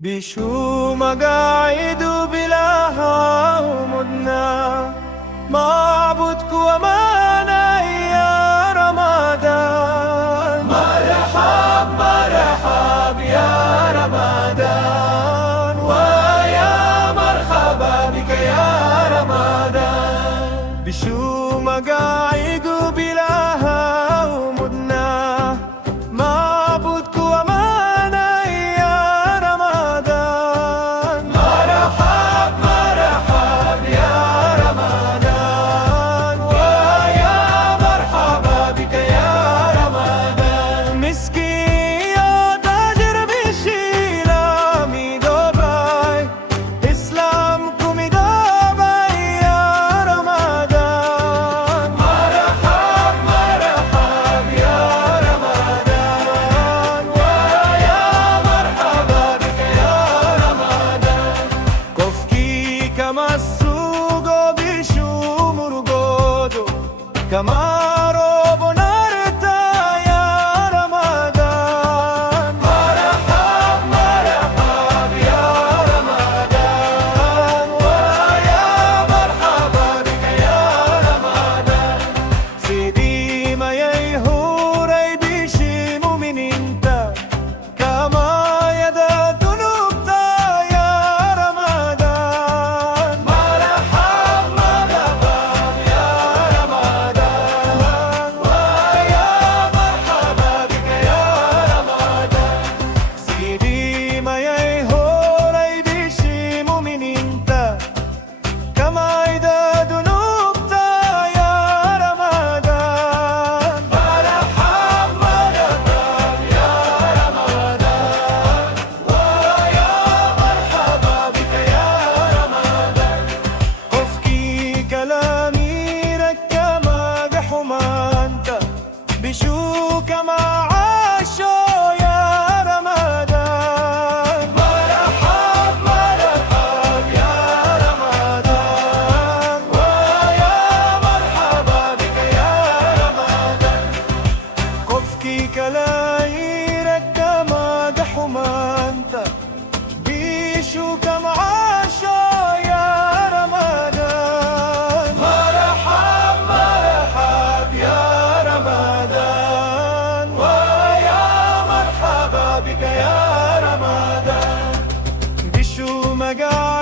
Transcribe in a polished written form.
بشو مقاعد بلاها ومدنا معبودك ومانا يا رمضان. مرحب مرحب يا رمضان، ويا مرحبا بك يا رمضان. بشو مقاعد بلاها ومدنا معبودك ومانا يا رمضان. مرحب مرحب يا رمضان، ويا مرحبا بك يا رمضان. مسكي يا تاجر بشيلا ميدوباي، إسلامكم ميدوباي يا رمضان. مرحب مرحب يا رمضان، ويا مرحبا بك يا رمضان. كوفكي كما السوقو بشو مرقودو كمارو بونارتا يا رمضان. مرحب مرحب يا رمضان، ويا مرحبا بك يا رمضان. سيدي ما يهوري بشي مؤمنينتا كما يدا ذنوبتا يا رمضان. مرحب مرحب يا رمضان، ويا مرحبا بك يا رمضان. سيدي ما يهوري بشي مؤمنينتا كما يدا ذنوبتا يا رمضان. مرحب مرحب يا رمضان، ويا مرحبا بك يا رمضان. قفكي كلامي ركا ما بحمانتا بشو كما عاشو يا رمضان. مرحب مرحب يا رمضان، ويا مرحبا بك يا رمضان. قفكي كلاي ركا ما دحمانتا بيشو كم عاشو يا رمضان. مرحب مرحب يا رمضان، ويا مرحبا بك يا رمضان. بشو مقاعد